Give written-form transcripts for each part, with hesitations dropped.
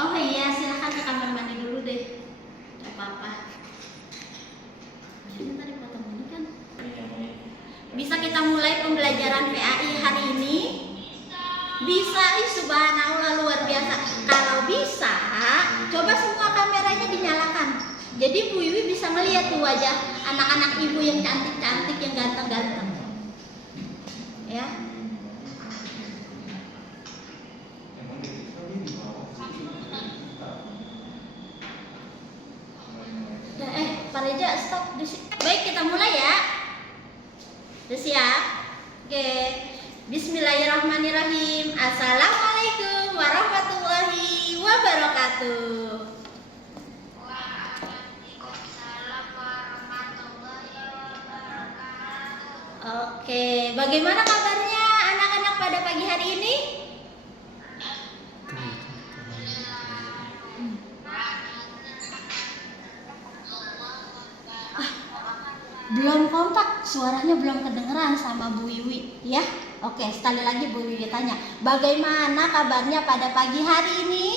Oh iya, silahkan ke kamar mandi dulu deh. Gak apa-apa. Jadi tadi potong ini kan. Bisa kita mulai pembelajaran PAI hari ini? Bisa, subhanallah, luar biasa. Kalau bisa, coba semua kameranya dinyalakan. Jadi Bu Iwi bisa melihat tuh wajah anak-anak ibu yang cantik-cantik, yang ganteng-ganteng. Ya. Pak Reja, stop. Baik, kita mulai ya. Sudah siap? Oke. Bismillahirrahmanirrahim. Assalamualaikum warahmatullahi wabarakatuh. Waalaikumsalam warahmatullahi wabarakatuh. Oke, bagaimana kabarnya anak-anak pada pagi hari ini? Belum kompak, suaranya belum kedengeran sama Bu Wiwi ya. Oke, sekali lagi Bu Wiwi tanya, bagaimana kabarnya pada pagi hari ini?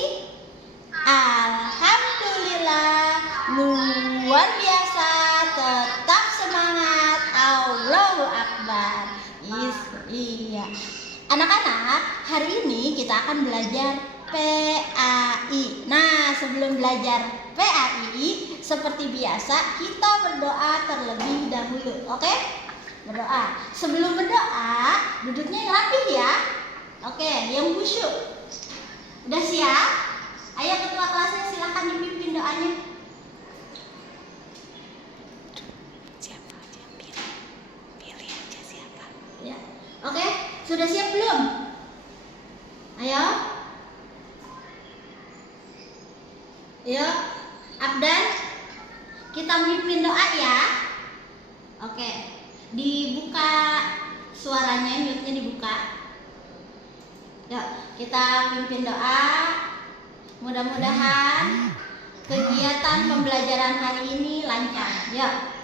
Alhamdulillah, luar biasa, tetap semangat, Allahu Akbar. Iya. Anak-anak, hari ini kita akan belajar PAI. Nah, sebelum belajar PAI, seperti biasa kita berdoa terlebih dahulu. Oke? Berdoa. Sebelum berdoa, duduknya yang rapih ya. Oke, yang khusyuk. Udah siap? Ayo ketua kelasnya silakan dipimpin doanya. Siapa aja pilih aja siapa. Ya. Oke, sudah siap belum? Ayo. Ayo, Abdan, kita mimpin doa ya. Oke, dibuka suaranya, mute-nya dibuka. Yuk, kita mimpin doa. Mudah-mudahan kegiatan pembelajaran hari ini lancar. Yuk.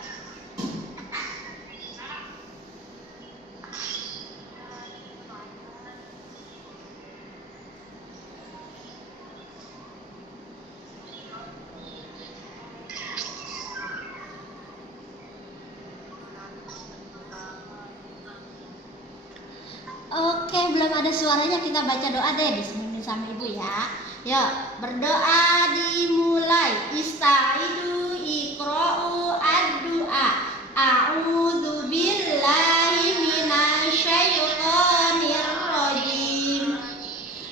Oke, belum ada suaranya, kita baca doa deh disemutin sama ibu ya. Yuk, berdoa dimulai. Istaidu iqra'u ad-du'a. A'udzu billahi minasyaitonir rajim.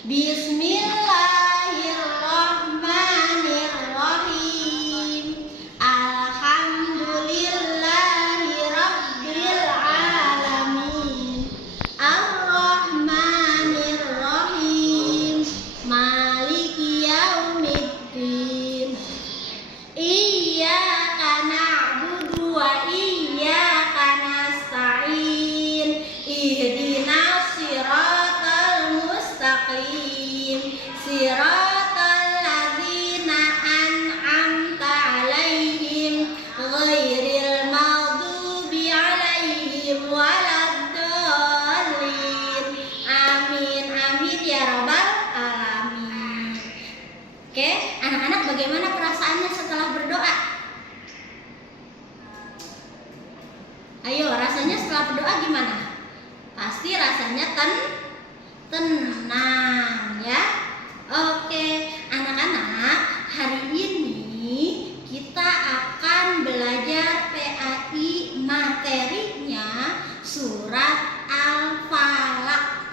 Bismillahirrahmanirrahim. Alhamdulillahi rabbil alamin. Ar-Rahmanir-Rahim. Maliki yaumiddin. Iyyaka na'budu wa iyyaka nasta'in. Ihdinas siratal mustaqim. Siratal ladzina an'amta 'alaihim ghairil maghdubi 'alaihim waladdallin. Amin amin ya rabbal alamin. Oke, anak-anak, bagaimana perasaannya setelah berdoa? Ayo, rasanya setelah berdoa gimana? Pasti rasanya tenang ya. Oke, anak-anak, hari ini kita akan belajar PAI, materinya surat Al-Falaq.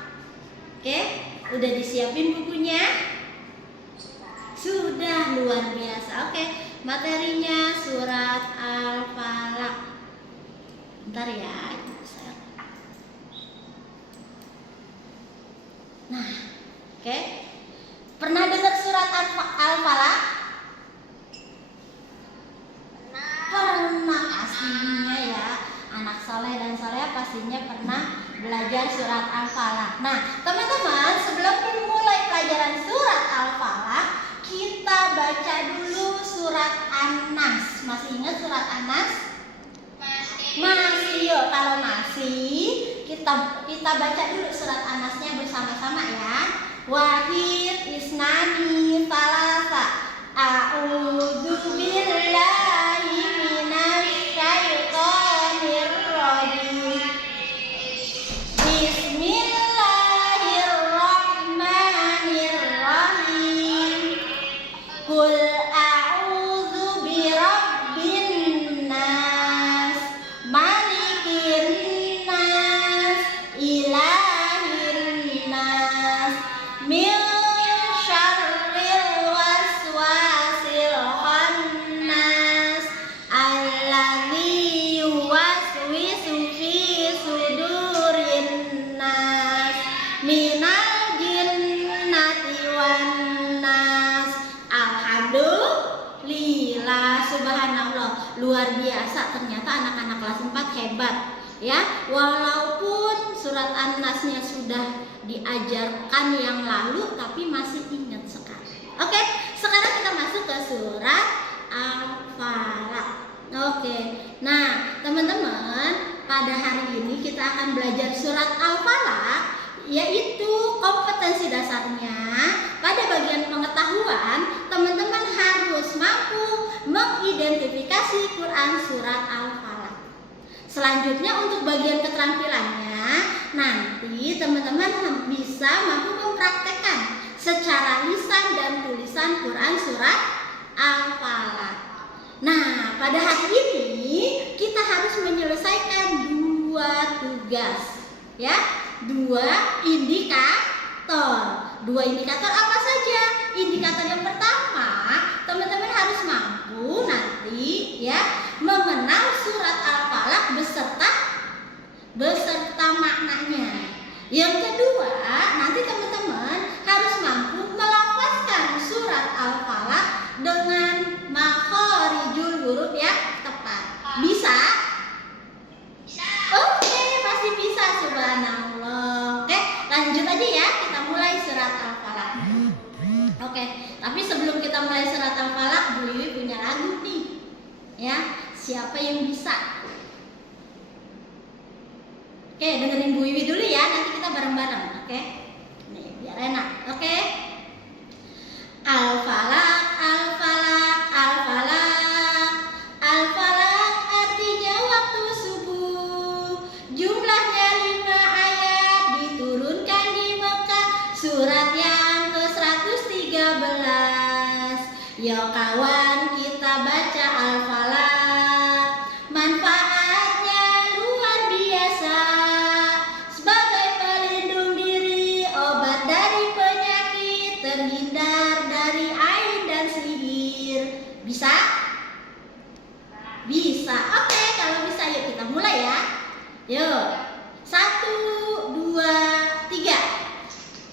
Oke, udah disiapin bukunya? Sudah, luar biasa. Oke, materinya surat Al-Falaq. Bentar ya. Nah, oke. Pernah dengar surat Al-Falaq? Pernah pastinya ya. Anak soleh dan soleh pastinya pernah belajar surat Al-Falaq. Nah, teman-teman, sebelum dimulai pelajaran surat Al-Falaq, kita baca dulu surat An-Nas. Masih ingat surat An-Nas? Masih. Yuk, kalau masih, kita baca dulu surat An-Nasnya bersama-sama ya. Wahid, isnani, salah A'udzu billahi minasyaitonir rajim. Bismillahirrahmanirrahim. Qul a'udzu birabbin nas, malikin nas, ilahin nas, min syarril waswasil khannas, alladzi yuwaswisu fi sudurin nas, minal jinnati wan nas. Alhamdulillah, subhanallah, luar biasa. Ternyata anak-anak kelas 4 hebat ya. Walaupun surat An-Nasnya sudah diajarkan yang lalu, tapi masih ingat sekali. Oke, sekarang kita masuk ke surat Al-Falaq. Oke, nah teman-teman, pada hari ini kita akan belajar surat Al-Falaq, yaitu kompetensi dasarnya. Pada bagian pengetahuan, teman-teman harus mampu mengidentifikasi Quran surat Al-Falaq. Selanjutnya untuk bagian keterampilannya, nanti teman-teman bisa mampu mempraktekkan secara lisan dan tulisan Quran surat Al-Falaq. Nah, pada hari ini kita harus menyelesaikan 2 tugas, ya, 2 indikator. 2 indikator apa saja? Indikator yang pertama, teman-teman harus mampu nanti ya mengenal surat Al-Falaq beserta maknanya. Yang kedua, nanti teman-teman harus mampu melafazkan surat Al-Falaq dengan makharijul huruf yang tepat. Bisa? Oke, pasti bisa, subhanallah. Oke, lanjut aja ya, kita mulai surat Al-Falaq. Oke, tapi sebelum kita mulai surat Al-Falaq, Bu Wiwi punya lagu nih. Ya, siapa yang bisa? Oke, dengerin Bu Wiwi dulu ya, nanti kita bareng-bareng. Oke, nih biar enak. Oke, Al-Falaq, Al-Falaq, Al-Falaq. Al-Falaq artinya waktu subuh. Jumlahnya 5 ayat, diturunkan di Mekah. Surat yang ke-113. Yo kawan, kita baca Al-Falaq. Manfaatnya luar biasa. Sebagai pelindung diri, obat dari penyakit, terhindar dari ain dan sihir. Bisa? Bisa. Oke, kalau bisa yuk kita mulai ya. Yuk. 1, 2, 3.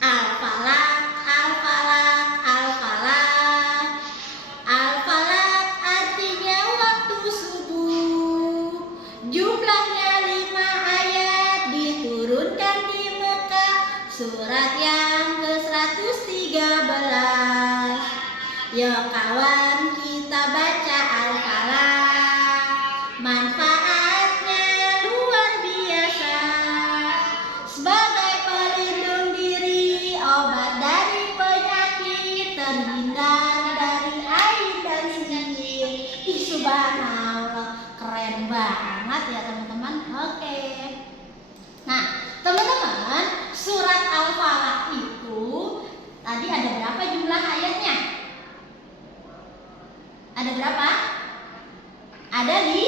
Al-Falaq, Al-Falaq, Al-Falaq. Al-Falaq artinya waktu subuh. Jumlahnya 5 ayat, diturunkan di Mekah. Surat yang ke-113. Yo kawan, kita baca Al-Falaq. Manfaatnya luar biasa. Sebagai pelindung diri, obat dari penyakit, terhindar dari ain dan sihir. Ih, subhanallah, keren banget ya teman-teman. Oke. Nah, teman-teman, surat Al-Falaq itu tadi ada berapa jumlah ayatnya? Ada berapa? Ada di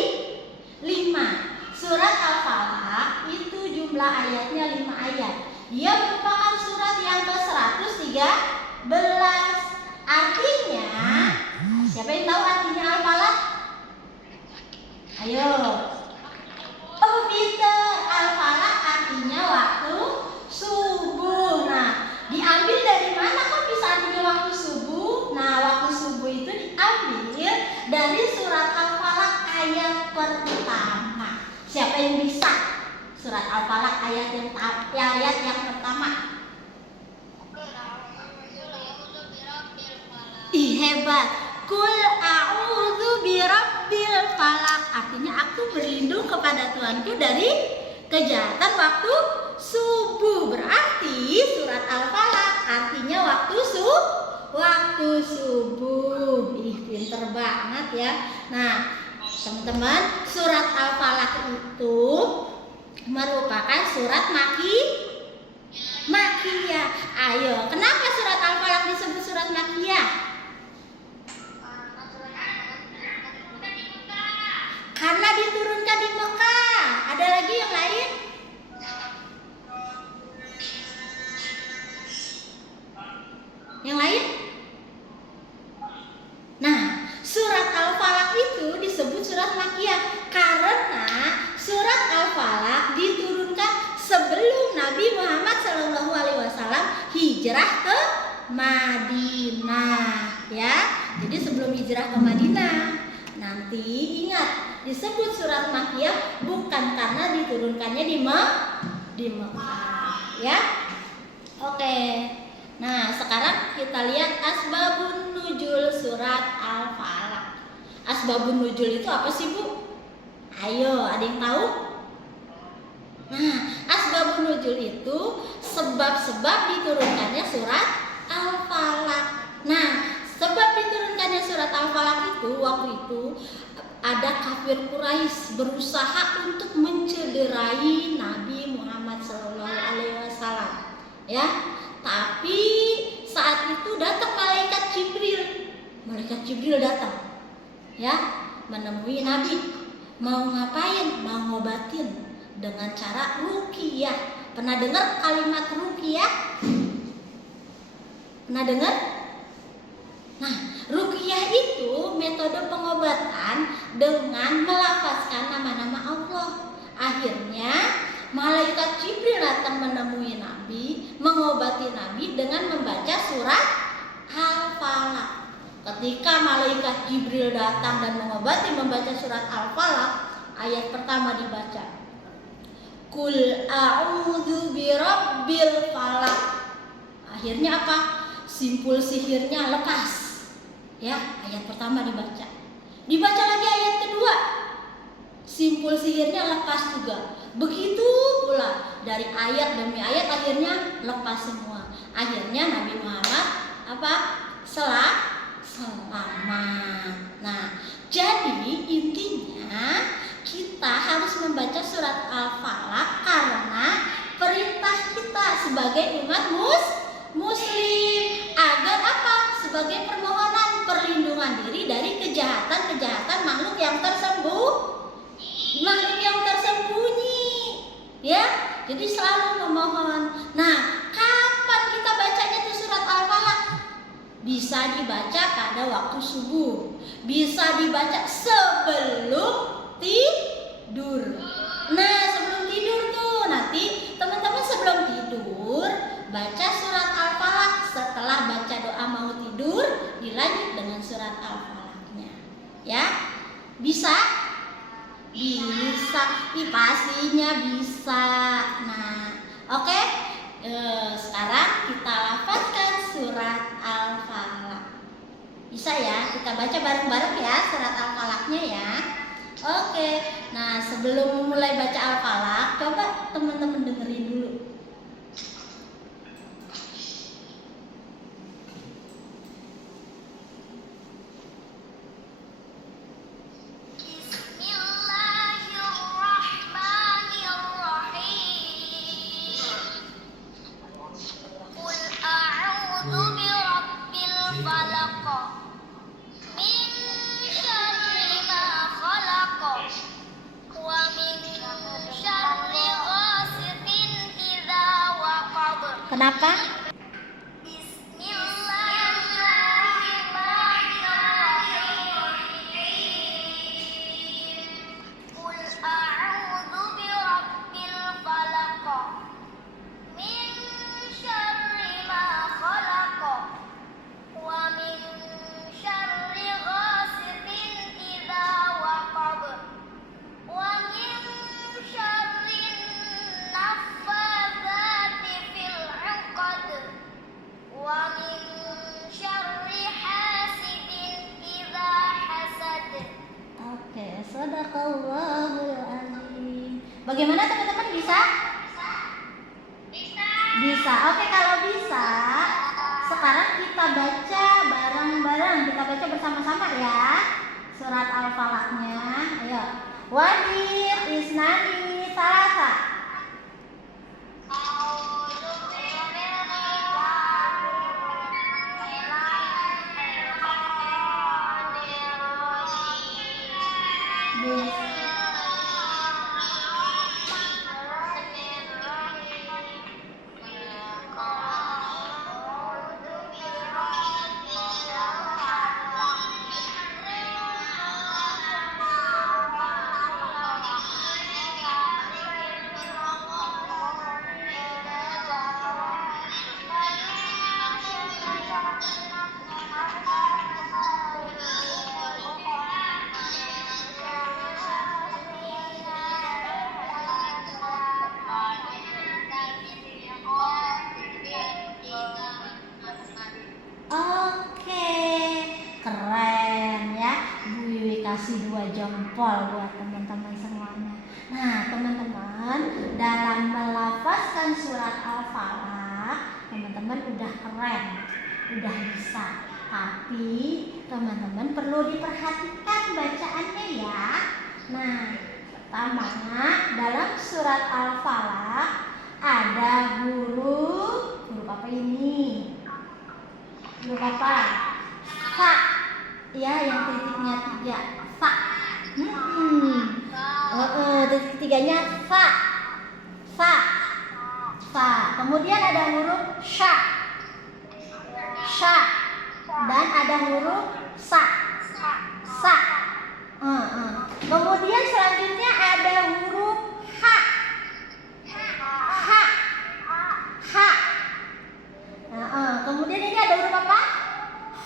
5. Surat Al-Falaq itu jumlah ayatnya 5 ayat. Dia merupakan surat yang ke-113. Artinya, siapa yang tahu artinya Al-Falaq? Ayo. Oh, pinter. Al-Falaq artinya waktu subuh. Nah, diambil dari mana kok bisa artinya waktu subuh? Nah, waktu subuh itu diambil dari surat Al-Falaq ayat pertama. Siapa yang bisa? Surat Al-Falaq ayat yang pertama. Ih, hebat. Qul a'udzu birabbil falaq. Artinya aku berlindung kepada Tuhanku dari kejahatan waktu subuh. Berarti surat Al-Falaq artinya waktu subuh. Wih, pinter banget ya. Nah, teman-teman, surat Al-Falaq itu merupakan surat Makkiyah. Ayo, kenapa surat Al-Falaq disebut surat Makkiyah? Karena diturunkan di Mekah. Ada lagi yang lain? Yang lain? Nah, surat Al-Falaq itu disebut surat Makkiyah karena surat Al-Falaq diturunkan sebelum Nabi Muhammad SAW hijrah ke Madinah, ya. Jadi sebelum hijrah ke Madinah. Nanti ingat, disebut surat Makkiyah bukan karena diturunkannya di Mekah, ya. Oke. Nah, sekarang kita lihat asbabun nuzul surat Al-Falaq. Asbabun nuzul itu apa sih, Bu? Ayo, ada yang tahu? Nah, asbabun nuzul itu sebab-sebab diturunkannya surat Al-Falaq. Nah, sebab diturunkannya surat Al-Falaq itu waktu itu ada kafir Quraisy berusaha untuk mencederai Nabi Muhammad SAW, ya. Tapi saat itu datang malaikat Jibril datang, ya, menemui Nabi. Mau ngapain? Mau ngobatin dengan cara ruqyah. Pernah dengar kalimat ruqyah? Pernah dengar? Nah, ruqyah itu metode pengobatan dengan melafazkan nama-nama Allah. Akhirnya malaikat Jibril datang menemui Nabi, mengobati Nabi dengan membaca surat Al-Falaq. Ketika malaikat Jibril datang dan mengobati membaca surat Al-Falaq, ayat pertama dibaca, Qul a'udzu birabbil falaq. Akhirnya apa? Simpul sihirnya lepas. Ya, ayat pertama dibaca. Dibaca lagi ayat kedua. Simpul sihirnya lepas juga. Begitu pula dari ayat demi ayat akhirnya lepas semua. Akhirnya Nabi Muhammad selamat. Nah, jadi intinya kita harus membaca surat Al-Falaq karena perintah kita sebagai umat muslim agar apa? Sebagai permohonan perlindungan diri dari kejahatan makhluk yang tersembunyi, ya. Jadi selalu memohon. Nah, kapan kita bacanya itu surat Al-Falaq? Bisa dibaca pada waktu subuh, bisa dibaca sebelum tidur. Nah, sebelum tidur tuh nanti teman-teman sebelum tidur baca surat Al-Falaq. Setelah baca doa mau tidur, dilanjut dengan surat Al-Falaqnya. Ya, bisa? Bisa, pastinya bisa. Nah, oke. Sekarang kita lafazkan surat Al-Falaq. Bisa ya? Kita baca bareng-bareng ya surat Al-Falaqnya ya. Oke. Nah, sebelum mulai baca Al-Falaq, coba teman-teman dengerin dulu. Kenapa? Shadaqallahul azim. Bagaimana teman-teman, bisa? Bisa. Oke, kalau bisa, sekarang kita baca bareng-bareng. Kita baca bersama-sama ya surat Al-Falaqnya. Ayo. Wahid, isnani, salasa. Oke, keren ya. Bu Wiwi kasih 2 jempol buat teman-teman semuanya. Nah, teman-teman, dalam melafazkan surat Al-Falaq, teman-teman udah keren, udah bisa. Tapi teman-teman perlu diperhatikan bacaannya ya. Nah, pertama dalam surat Al-Falaq ada huruf apa ini? Huruf apa? Fa. Ya, yang titiknya 3. Fa. Titik 3-nya fa. Fa. Fa. Kemudian ada huruf sya. Sya. Dan ada huruf sa. Sa. Kemudian selanjutnya ada huruf ha. Ha. Ha. Kemudian ini ada huruf apa?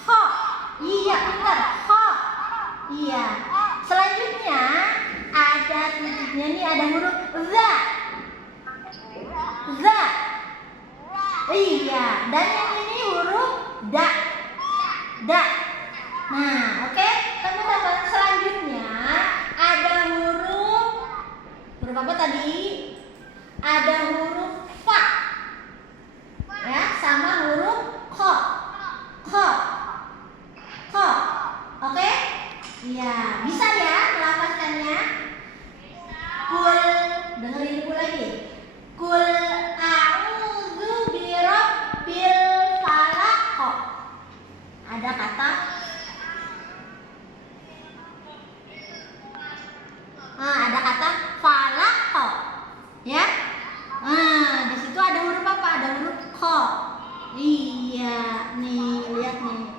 Ho. Iya, benar. Ho. Iya. Selanjutnya ada titiknya nih, ada huruf za. Za. Iya. Dan yang ini huruf da. Da. Nah, oke. Teman-teman, selanjutnya ada huruf apa tadi? Ada huruf fa. Ya, sama huruf ko. Ko. Ko. Oke? Iya, bisa ya melafazkannya? Kul, dengerin ibu lagi. Kul a'udzu birabbil falaq. Ada kata ada kata falaq. Ya? Di situ ada huruf apa? Ada huruf ko. Iya, nih lihat nih.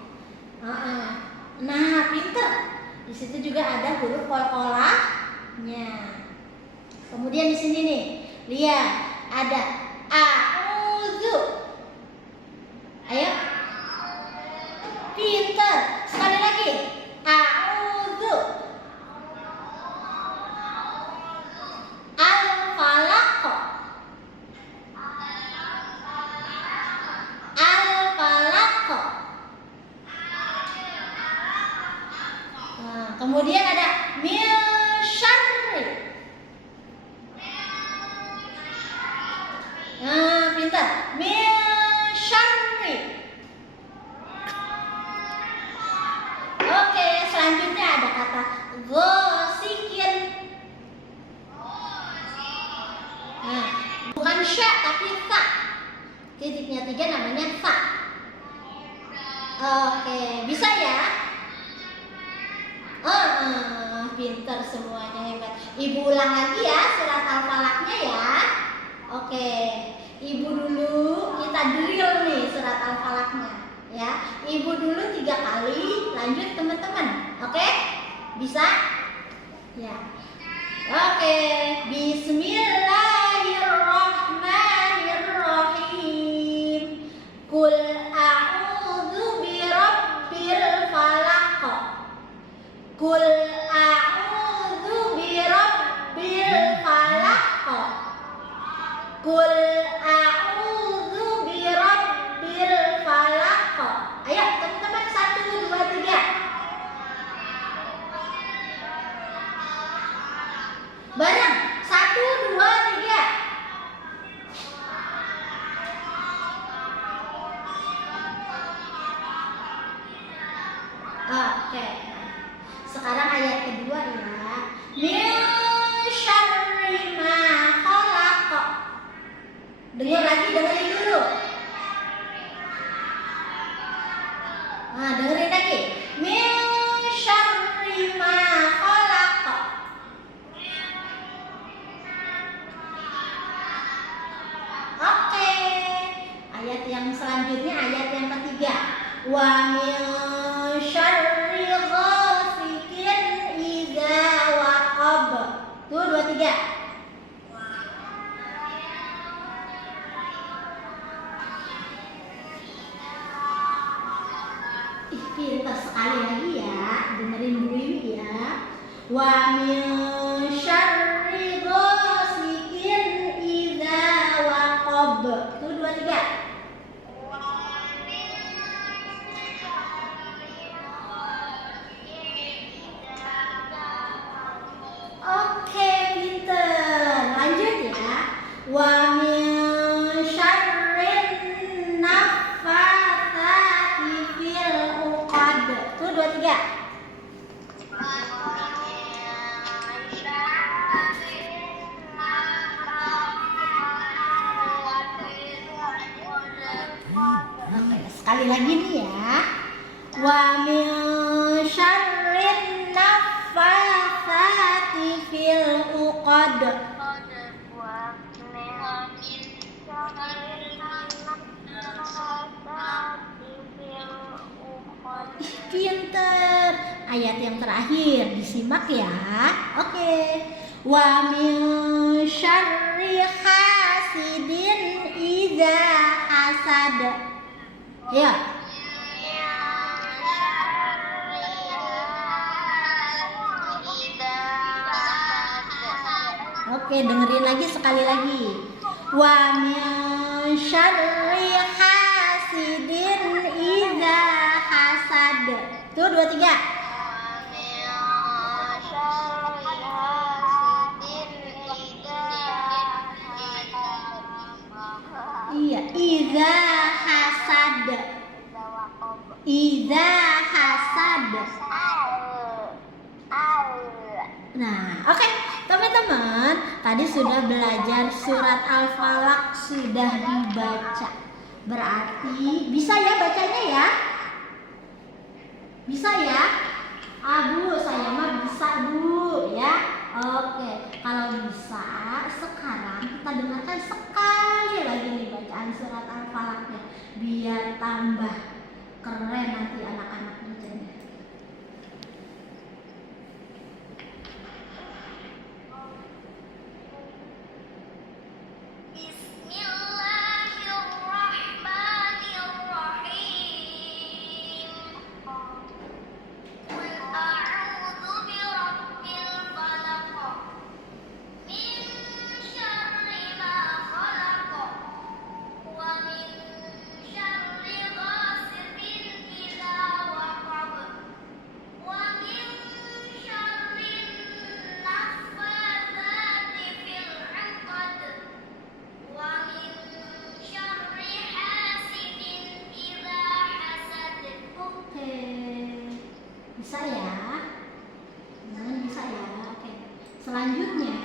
Nah, pinter. Di situ juga ada huruf qalqalahnya. Kemudian di sini nih, lihat ada a'udzu. Ayo. Pinter. Sekali lagi. A'udzu. Al-falaq. Al-falaq. Kemudian ada min syarri. Pintar. Min syarri. Oke, selanjutnya ada kata ghasikin. Bukan sya tapi fa. Titiknya 3 namanya fa. Oke, bisa ya? Pinter semuanya, hebat. Ibu ulang lagi ya surat Al-Falaqnya ya. Oke, ibu dulu kita drill nih surat Al-Falaqnya ya. Ibu dulu 3 kali, lanjut teman-teman. Oke? Bisa? Ya. Oke, bismillahirrahmanirrahim. Kul a'udzu birabbil falaq. Kul a'udzu birabbil falaq. Kul a'udzu birabbil falaq. Ayo teman-teman, 1, 2, 3. Bareng. 1, 2, 3. Oke. Sekarang ayat kedua ya. Min syarri ma khalaq. Dengar lagi, dengerin dulu. Nah, dengerin lagi. Min syarri ma khalaq. Oke. Ayat yang selanjutnya, ayat yang ketiga. Wa min syarri ghasikin idza waqab. Tuh, 2, 3. Ih, pintar sekali lagi ya. Dengerin Bu Wiwi ya. Wa min syarri ghasikin idza waqab. Tuh, 2, 3. Oke, pinter. Lanjut ya. Wa min syarrin naffatsati fil uqad. Tuh, 2, 3. Oke, sekali lagi nih ya. Wa min syarrin naffatsati fil uqad. Pinter. Ayat yang terakhir disimak ya. Oke. Wa min syarri hasidin idza hasad. Ya. Oke, dengerin lagi sekali lagi. Wa min syarri hasidin idza hasad. Tuh, 2, 3. Iya, idza hasad. Idza hasad. Nah, oke, teman-teman, tadi sudah belajar surat Al-Falaq, sudah dibaca. Berarti bisa ya bacanya ya? Bisa ya? Bu, saya mah bisa Bu ya. Oke, kalau bisa sekarang kita dengarkan sekali lagi nih bacaan surat Al-Falaqnya, biar tambah keren nanti anak-anak bacanya. Bisa ya? Bisa ya? Oke. Selanjutnya,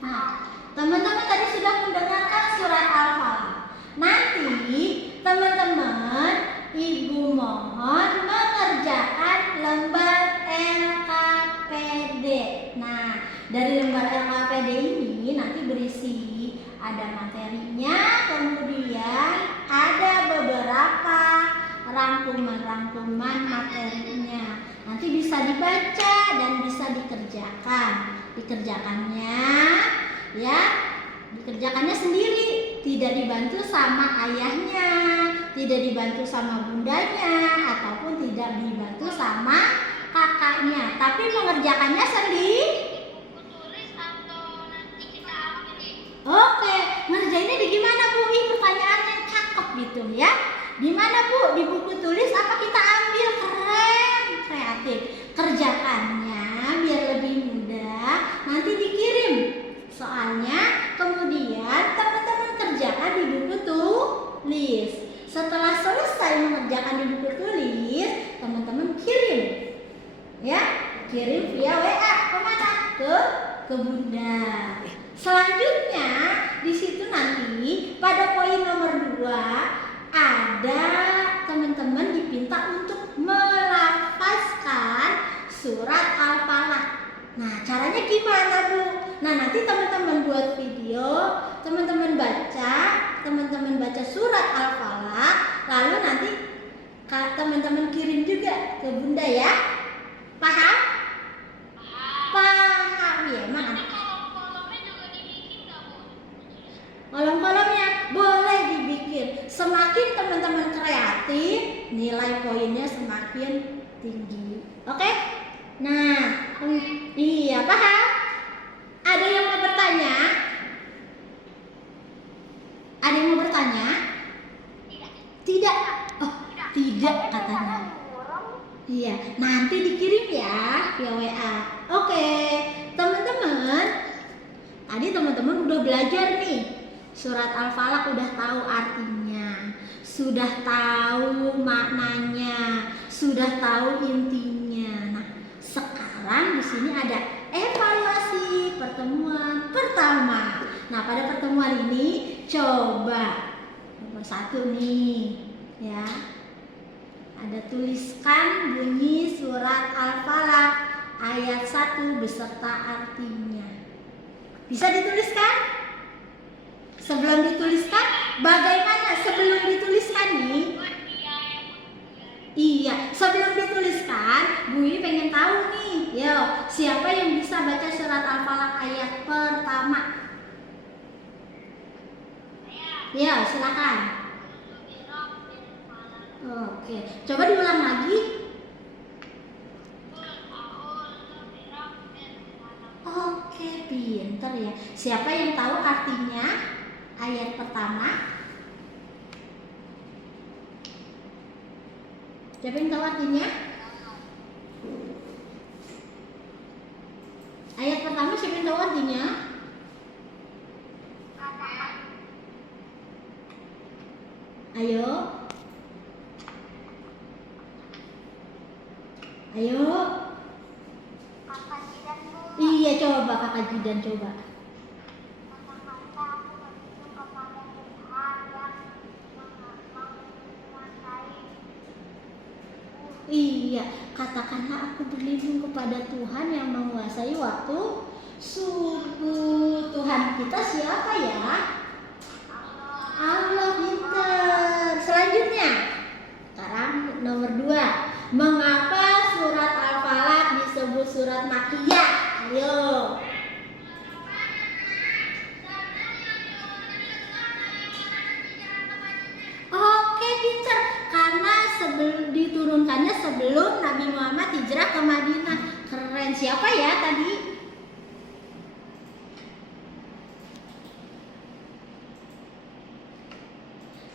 nah, teman-teman tadi sudah mendengarkan surat Al-Falaq. Nanti teman-teman, Ibu mohon mengerjakan lembar LKPD. Nah, dari lembar LKPD ini nanti berisi ada materinya, kemudian ada beberapa rangkuman materinya. Nanti bisa dibaca dan bisa dikerjakan. Dikerjakannya sendiri, tidak dibantu sama ayahnya, tidak dibantu sama bundanya, ataupun tidak dibantu sama kakaknya, tapi mengerjakannya sendiri. Oke, ngerjainnya di gimana Bu? Ini pertanyaannya cakep gitu ya. Di mana Bu? Di buku tulis apa kita ambil? Keren, kreatif. Kerjakannya biar lebih mudah, nanti dikirim soalnya, kemudian teman-teman kerjakan di buku tulis. Setelah selesai mengerjakan mengerjakan di buku tulis, teman-teman kirim. Ya, kirim via WA kemana? Ke Bunda. Selanjutnya di situ nanti pada poin nomor 2 ada teman-teman dipinta untuk melafazkan surat Al-Falaq. Nah, caranya gimana, Bu? Nah, nanti teman-teman buat video, teman-teman baca surat Al-Falaq, lalu nanti teman-teman kirim juga ke Bunda ya. Paham? Paham ya, emang. Kolom-kolomnya juga dibikin nggak, Bu? Kolom-kolomnya boleh dibikin. Semakin teman-teman kreatif, nilai poinnya semakin tinggi. Oke? Nah, iya, paham? Ada yang mau bertanya? Ada yang mau bertanya? Tidak. Oh, tidak katanya. Iya, nanti dikirim ya via WA. Oke, teman-teman. Tadi teman-teman udah belajar nih. Surat Al-Falaq udah tahu artinya, sudah tahu maknanya, sudah tahu intinya. Nah, sekarang di sini ada evaluasi pertemuan pertama. Nah, pada pertemuan ini coba nomor 1 nih, ya. Ada tuliskan bunyi surat Al-Falaq ayat 1 beserta artinya. Bisa dituliskan? Sebelum dituliskan, bagaimana sebelum dituliskan nih? Iya, sebelum dituliskan, Bu Ini pengen tahu nih. Yo, siapa yang bisa baca surat Al-Falaq ayat pertama? Ya, silakan. Oke, coba diulang lagi. Oke, pinter ya. Siapa yang tahu artinya ayat pertama? Siapa yang tahu artinya? Ayat pertama siapa yang tahu artinya? Ayo. Ayo. Kakak Jidan, Bu. Iya, coba Kakak Jidan coba. Kata-kata aku berlindung kepada Tuhan yang menguasai. Iya, katakanlah aku berlindung kepada Tuhan yang menguasai waktu subuh. Tuhan kita siapa ya? Allah, pinter. Selanjutnya, sekarang nomor 2. Mengapa surat Al-Falaq disebut surat Makkiyah? Ayo. Oke, pinter. Karena diturunkannya sebelum Nabi Muhammad hijrah ke Madinah. Keren. Siapa ya tadi?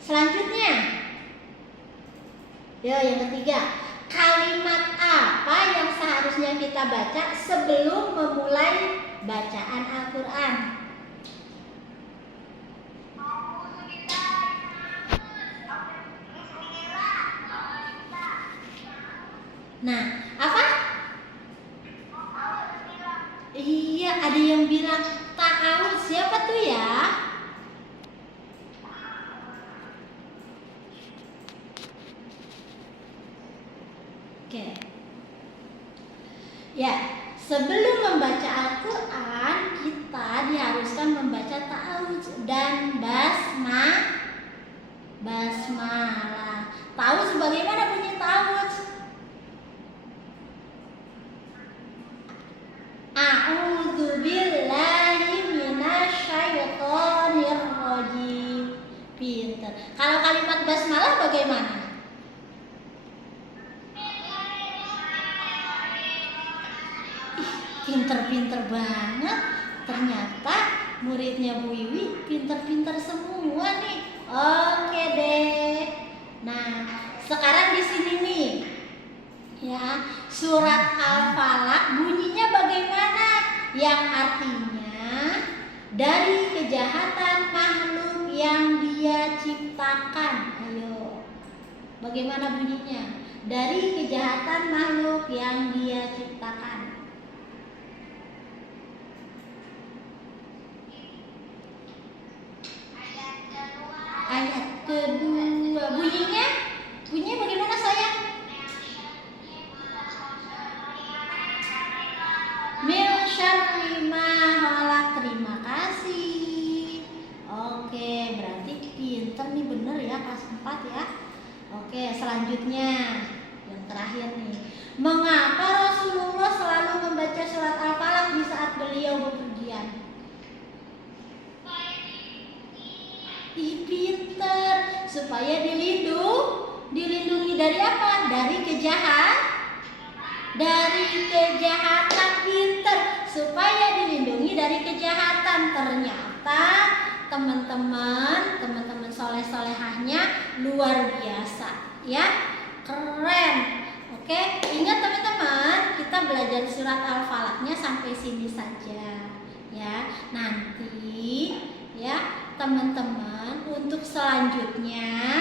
Selanjutnya, yang ketiga, kalimat apa yang seharusnya kita baca sebelum memulai bacaan Al-Quran? Nah, apa? Iya, ada yang bilang ta'awud. Siapa tuh ya? Oke. Ya, sebelum membaca Al-Quran, kita diharuskan membaca ta'awudz dan basmalah. Tahu sebagaimana bunyi ta'awudz? A'udzu billahi minasyaitonir rajim. Pinter. Kalau kalimat basmalah bagaimana? Pinter-pinter banget. Ternyata muridnya Bu Wiwi pinter-pinter semua nih. Oke deh. Nah, sekarang di sini nih, ya, surat Al-Falaq bunyinya bagaimana? Yang artinya dari kejahatan makhluk yang Dia ciptakan. Ayo. Bagaimana bunyinya? Dari kejahatan makhluk yang Dia ciptakan. Ayat kedua. Bunyinya bagaimana sayang? Min syarri ma khalaq. Terima kasih. Oke, berarti pinter nih, bener ya, kelas 4 ya. Oke, selanjutnya yang terakhir nih. Mengapa Rasulullah selalu membaca surat Al-Falaq di saat beliau bepergian? Pinter, supaya dilindungi dari apa? Dari kejahatan. Pinter, supaya dilindungi dari kejahatan. Ternyata teman-teman soleh-solehahnya luar biasa ya, keren. Oke, ingat teman-teman, kita belajar surat Al-Falaqnya sampai sini saja ya. Nanti ya teman-teman, untuk selanjutnya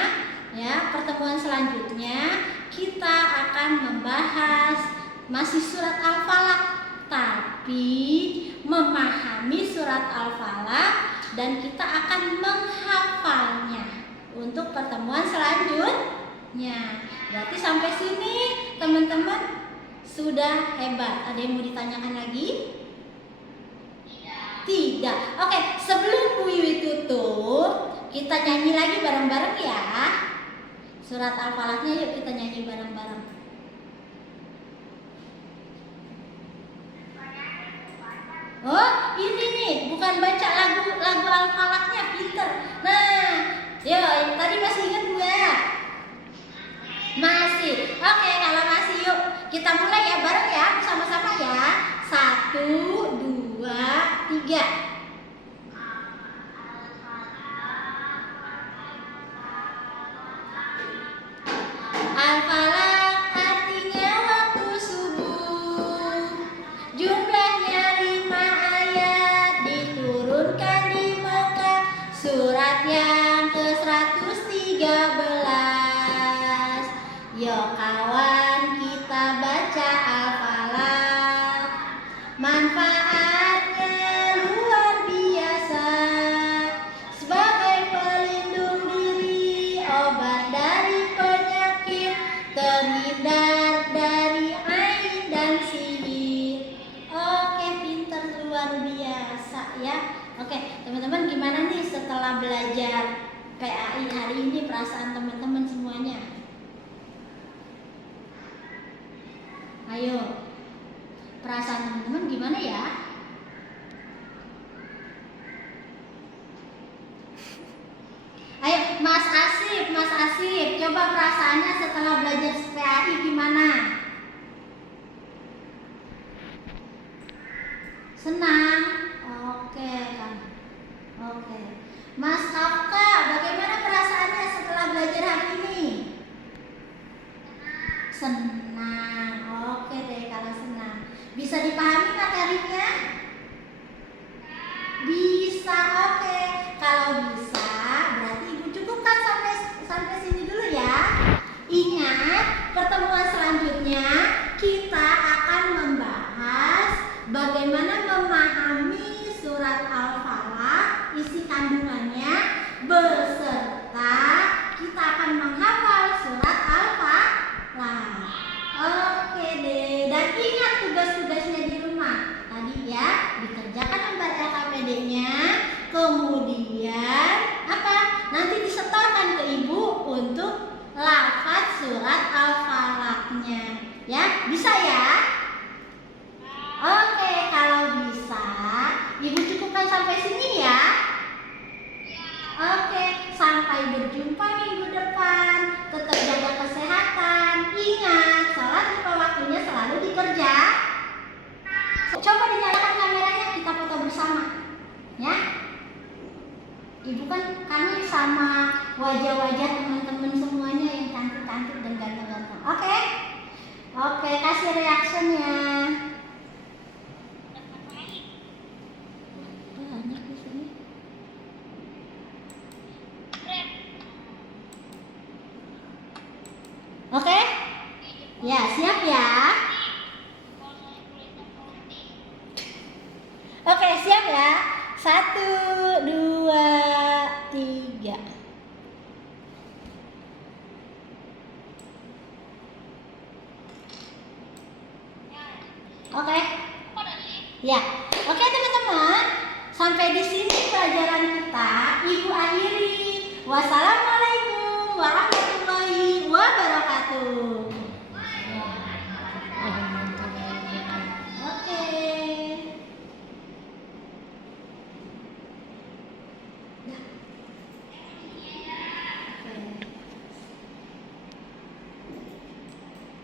ya, pertemuan selanjutnya kita akan membahas masih surat Al-Falaq, tapi memahami surat Al-Falaq dan kita akan menghafalnya untuk pertemuan selanjutnya. Berarti sampai sini teman-teman sudah hebat. Ada yang mau ditanyakan lagi? Tidak. Oke, sebelum Bu Wiwi tutup, kita nyanyi lagi bareng-bareng ya. Surat Al-Falaqnya yuk kita nyanyi bareng-bareng. Oh, ini nih, bukan baca lagu Al-Falaqnya, pinter. Nah, yuk, tadi masih ingat nggak? Masih. Oke, kalau masih yuk kita mulai ya, bareng ya, bersama-sama ya. 1, 2, 3. Al-Falaq artinya waktu subuh. Jumlahnya 5 ayat, diturunkan di Mekah. Surat yang ke-113. Yuk kawan, kita baca Al-Falaq. Manfaatnya luar biasa, sebagai pelindung diri, obat dari penyakit, terhindar dari ain dan sihir. Oke, pinter, luar biasa ya. Oke, teman-teman, gimana nih setelah belajar PAI hari ini, perasaan teman-teman semuanya? Ayo, perasaan teman-teman gimana ya? Ayo, Mas Asif, coba perasaannya setelah belajar PAI gimana? Senang? Oke kan. Oke. Mas Kafka, bagaimana perasaannya setelah belajar hari ini? Senang. Oke deh kalau senang. Bisa dipahami materinya? Bisa. Oke. Kalau bisa, berarti Ibu cukupkan sampai sini dulu ya. Ingat, pertemuan selanjutnya kita akan membahas bagaimana memahami surat Al-Falaq, isi kandungannya, beserta kita akan menghafal surat Al-Falaq. Oke deh, dan ingat tugas-tugasnya di rumah. Tadi ya, dikerjakan lembar LKPD-nya, kemudian apa? Nanti disetorkan ke Ibu untuk lafaz surat Al-Falaqnya. Ya, bisa ya? Oke, kalau bisa, Ibu cukupkan sampai sini ya. Oke, sampai berjumpa minggu depan. Tetap jaga kesehatan. Ingat, sholat lupa waktunya selalu dikerja. Coba dinyalakan kameranya, kita foto bersama. Ya. Ibu kan kami sama wajah-wajah teman-teman semuanya yang cantik-cantik dan ganteng-ganteng. Oke? Oke, kasih reaksinya. Banyak di sini. Ya, siap ya. Oke, siap ya. 1, 2, 3. Oke. Ya. Oke, teman-teman. Sampai di sini pelajaran kita. Ibu akhiri. Wassalamualaikum warahmatullahi